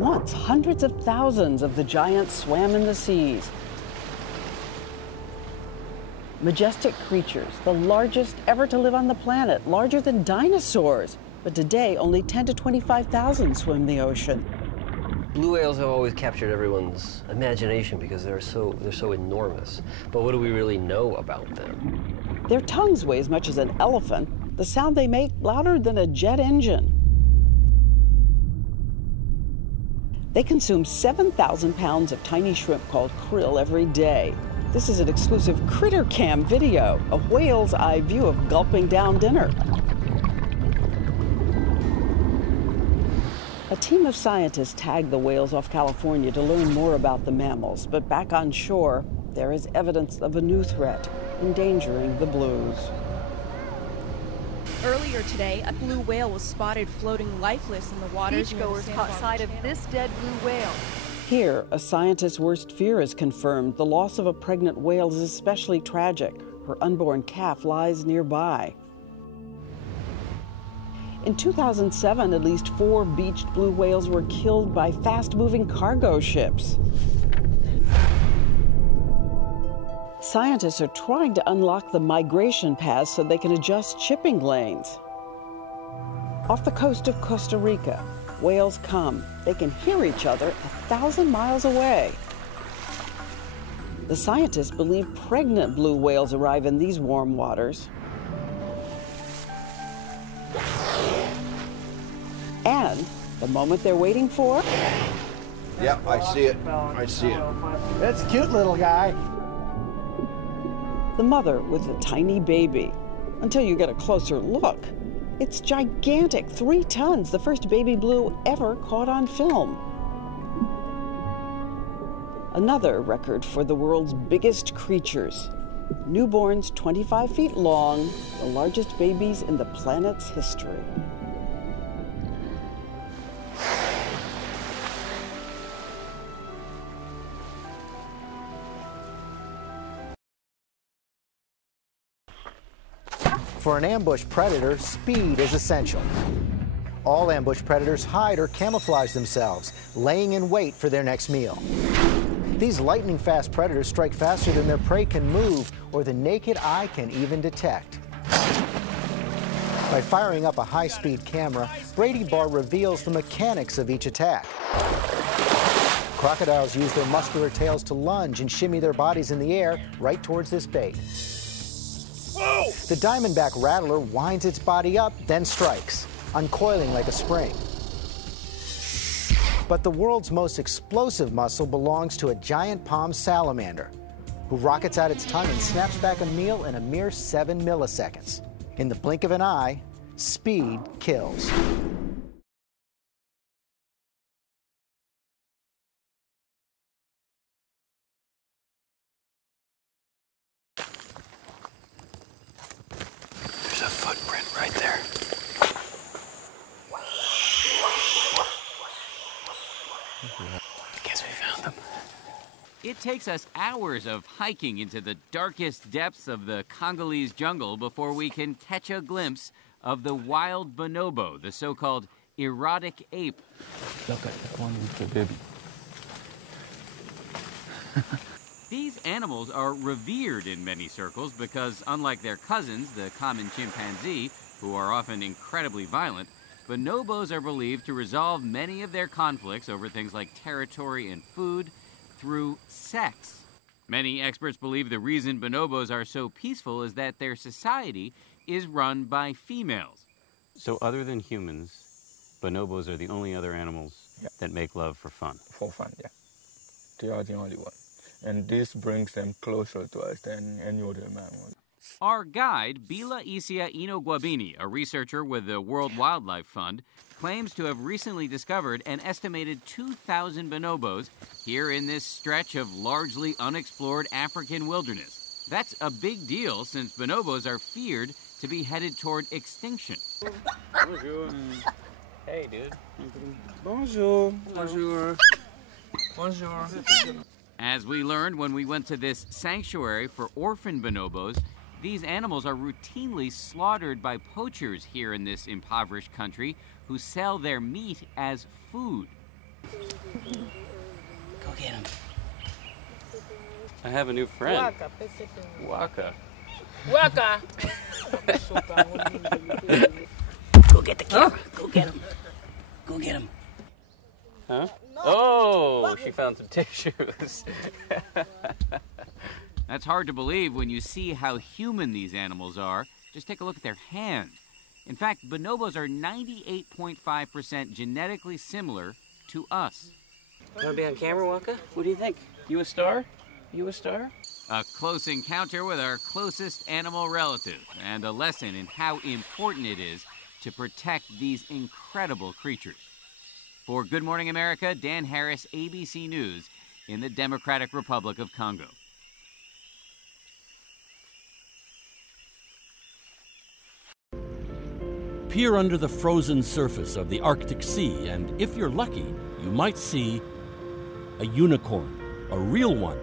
Once, hundreds of thousands of the giants swam in the seas. Majestic creatures, the largest ever to live on the planet, larger than dinosaurs. But today, only 10 to 25,000 swim the ocean. Blue whales have always captured everyone's imagination because they're so enormous. But what do we really know about them? Their tongues weigh as much as an elephant. The sound they make louder than a jet engine. They consume 7,000 pounds of tiny shrimp called krill every day. This is an exclusive Critter Cam video, a whale's eye view of gulping down dinner. A team of scientists tagged the whales off California to learn more about the mammals, but back on shore, there is evidence of a new threat endangering the blues. Earlier today, a blue whale was spotted floating lifeless in the waters. Beachgoers caught sight of this dead blue whale. Here, a scientist's worst fear is confirmed. The loss of a pregnant whale is especially tragic. Her unborn calf lies nearby. In 2007, at least 4 beached blue whales were killed by fast-moving cargo ships. Scientists are trying to unlock the migration paths so they can adjust shipping lanes. Off the coast of Costa Rica, whales come. They can hear each other 1,000 miles away. The scientists believe pregnant blue whales arrive in these warm waters. And the moment they're waiting for? Yep, I see it. I see it. That's a cute little guy. The mother with a tiny baby. Until you get a closer look. It's gigantic, 3 tons, the first baby blue ever caught on film. Another record for the world's biggest creatures. Newborns 25 feet long, the largest babies in the planet's history. For an ambush predator, speed is essential. All ambush predators hide or camouflage themselves, laying in wait for their next meal. These lightning-fast predators strike faster than their prey can move or the naked eye can even detect. By firing up a high-speed camera, Brady Barr reveals the mechanics of each attack. Crocodiles use their muscular tails to lunge and shimmy their bodies in the air right towards this bait. Whoa! The diamondback rattler winds its body up, then strikes, uncoiling like a spring. But the world's most explosive muscle belongs to a giant palm salamander, who rockets out its tongue and snaps back a meal in a mere 7 milliseconds. In the blink of an eye, speed kills. There's a footprint right there. I guess we found them. It takes us hours of hiking into the darkest depths of the Congolese jungle before we can catch a glimpse of the wild bonobo, the so-called erotic ape. Look at the one with the baby. These animals are revered in many circles because, unlike their cousins, the common chimpanzee, who are often incredibly violent, bonobos are believed to resolve many of their conflicts over things like territory and food through sex. Many experts believe the reason bonobos are so peaceful is that their society is run by females. So other than humans, bonobos are the only other animals that make love for fun. For fun, yeah. They are the only one. And this brings them closer to us than any other mammal. Our guide, Bila Isia Inogwabini, a researcher with the World Wildlife Fund, claims to have recently discovered an estimated 2,000 bonobos here in this stretch of largely unexplored African wilderness. That's a big deal since bonobos are feared to be headed toward extinction. Bonjour. Hey, dude. Bonjour. Bonjour. Bonjour. As we learned when we went to this sanctuary for orphan bonobos, these animals are routinely slaughtered by poachers here in this impoverished country who sell their meat as food. Go get him. I have a new friend. Waka. Waka. Go get the camera. Go get him. Go get him. Huh? Oh, she found some tissues. That's hard to believe when you see how human these animals are. Just take a look at their hand. In fact, bonobos are 98.5% genetically similar to us. You want to be on camera, Waka? What do you think? You a star? You a star? A close encounter with our closest animal relative, and a lesson in how important it is to protect these incredible creatures. For Good Morning America, Dan Harris, ABC News, in the Democratic Republic of Congo. Peer under the frozen surface of the Arctic Sea, and if you're lucky, you might see a unicorn, a real one,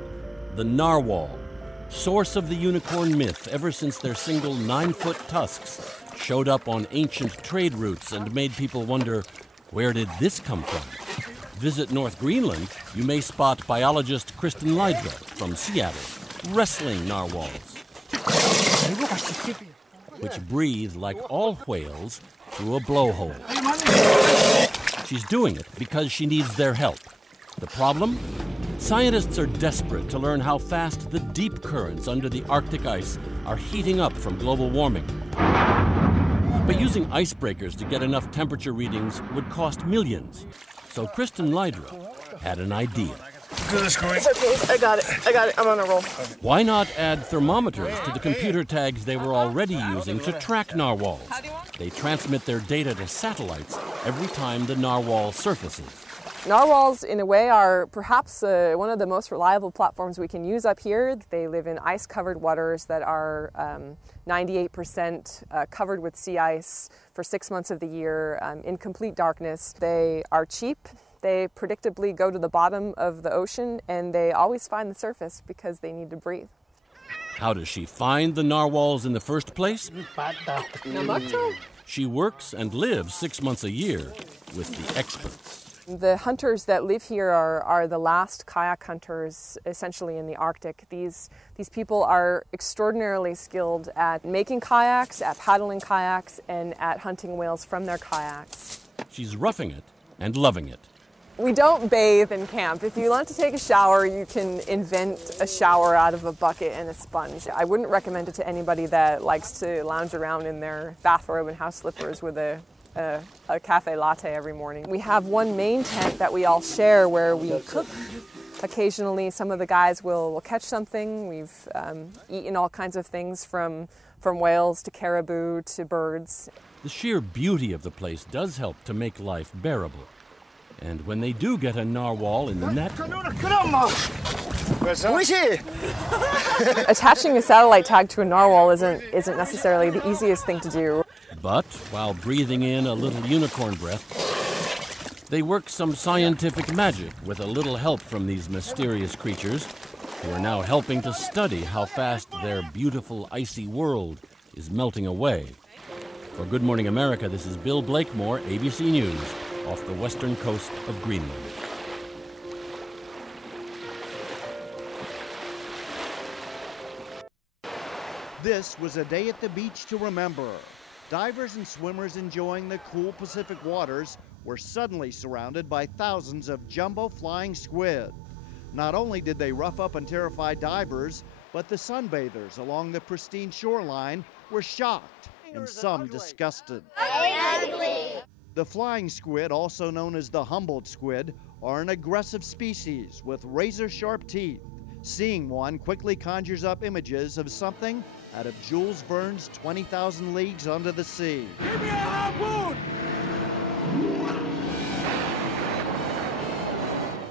the narwhal, source of the unicorn myth ever since their single 9-foot tusks showed up on ancient trade routes and made people wonder, where did this come from? Visit North Greenland, you may spot biologist Kristen Lydra from Seattle wrestling narwhals, which breathe like all whales through a blowhole. She's doing it because she needs their help. The problem? Scientists are desperate to learn how fast the deep currents under the Arctic ice are heating up from global warming. But using icebreakers to get enough temperature readings would cost millions. So Kristen Lydra had an idea. It's okay, I got it, I'm on a roll. Why not add thermometers to the computer tags they were already using to track narwhals? They transmit their data to satellites every time the narwhal surfaces. Narwhals, in a way, are perhaps one of the most reliable platforms we can use up here. They live in ice-covered waters that are 98% covered with sea ice for 6 months of the year in complete darkness. They are cheap. They predictably go to the bottom of the ocean, and they always find the surface because they need to breathe. How does she find the narwhals in the first place? She works and lives 6 months a year with the experts. The hunters that live here are the last kayak hunters, essentially, in the Arctic. These people are extraordinarily skilled at making kayaks, at paddling kayaks, and at hunting whales from their kayaks. She's roughing it and loving it. We don't bathe in camp. If you want to take a shower, you can invent a shower out of a bucket and a sponge. I wouldn't recommend it to anybody that likes to lounge around in their bathrobe and house slippers with a cafe latte every morning. We have one main tent that we all share where we cook. Occasionally some of the guys will catch something. We've eaten all kinds of things from whales to caribou to birds. The sheer beauty of the place does help to make life bearable. And when they do get a narwhal in the net... Attaching a satellite tag to a narwhal isn't necessarily the easiest thing to do. But while breathing in a little unicorn breath, they work some scientific magic with a little help from these mysterious creatures who are now helping to study how fast their beautiful icy world is melting away. For Good Morning America, this is Bill Blakemore, ABC News, off the western coast of Greenland. This was a day at the beach to remember. Divers and swimmers enjoying the cool Pacific waters were suddenly surrounded by thousands of jumbo flying squid. Not only did they rough up and terrify divers, but the sunbathers along the pristine shoreline were shocked and some disgusted. The flying squid, also known as the Humboldt squid, are an aggressive species with razor-sharp teeth. Seeing one quickly conjures up images of something out of Jules Verne's 20,000 Leagues Under the Sea. Give me a harpoon!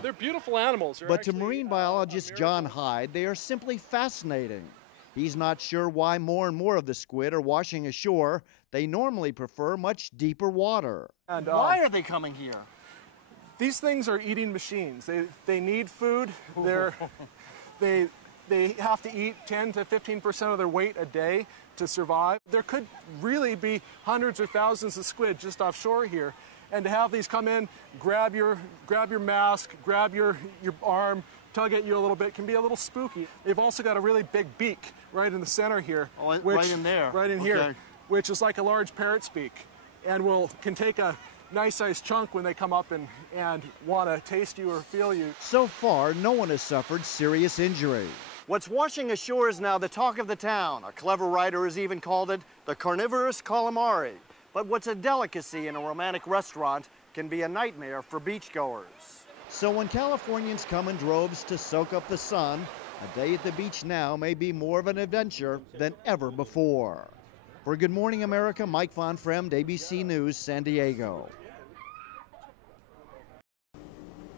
They're beautiful animals. But to marine biologist John Hyde, they are simply fascinating. He's not sure why more and more of the squid are washing ashore. They normally prefer much deeper water. And, why are they coming here? These things are eating machines. They need food. They have to eat 10 to 15% of their weight a day to survive. There could really be hundreds or thousands of squid just offshore here. And to have these come in, grab your mask, grab your arm, tug at you a little bit, can be a little spooky. They've also got a really big beak right in the center here. Oh, right in there. Right in okay. here, which is like a large parrot's beak, and can take a nice sized chunk when they come up and want to taste you or feel you. So far, no one has suffered serious injury. What's washing ashore is now the talk of the town. A clever writer has even called it the carnivorous calamari. But what's a delicacy in a romantic restaurant can be a nightmare for beachgoers. So when Californians come in droves to soak up the sun, a day at the beach now may be more of an adventure than ever before. For Good Morning America, Mike Von Fremd, ABC News, San Diego.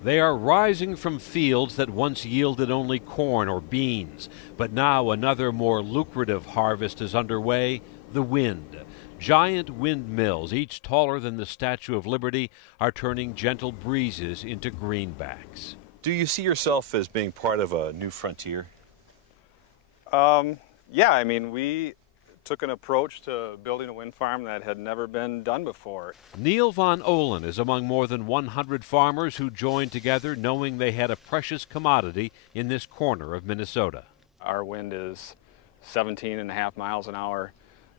They are rising from fields that once yielded only corn or beans, but now another more lucrative harvest is underway, the wind. Giant windmills, each taller than the Statue of Liberty, are turning gentle breezes into greenbacks. Do you see yourself as being part of a new frontier? Yeah, I mean, we took an approach to building a wind farm that had never been done before. Neil Von Olen is among more than 100 farmers who joined together knowing they had a precious commodity in this corner of Minnesota. Our wind is 17.5 miles an hour,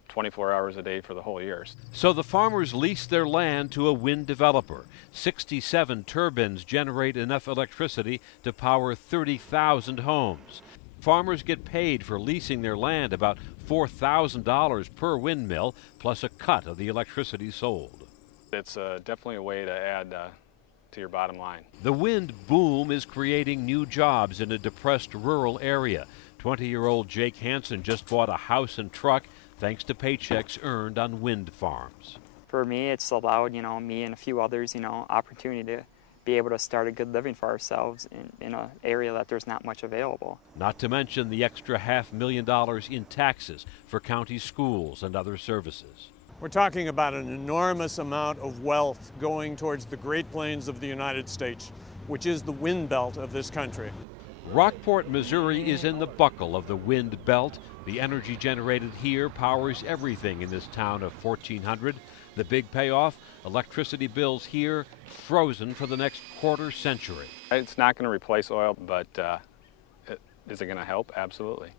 24 hours a day for the whole year. So the farmers leased their land to a wind developer. 67 turbines generate enough electricity to power 30,000 homes. Farmers get paid for leasing their land about $4,000 per windmill, plus a cut of the electricity sold. It's definitely a way to add to your bottom line. The wind boom is creating new jobs in a depressed rural area. 20-year-old Jake Hansen just bought a house and truck thanks to paychecks earned on wind farms. For me, it's allowed, me and a few others, opportunity to be able to start a good living for ourselves in an area that there's not much available. Not to mention the extra $500,000 in taxes for county schools and other services. We're talking about an enormous amount of wealth going towards the Great Plains of the United States, which is the wind belt of this country. Rockport, Missouri is in the buckle of the wind belt. The energy generated here powers everything in this town of 1,400. The big payoff, electricity bills here frozen for the next quarter century. It's not going to replace oil, but is it going to help? Absolutely.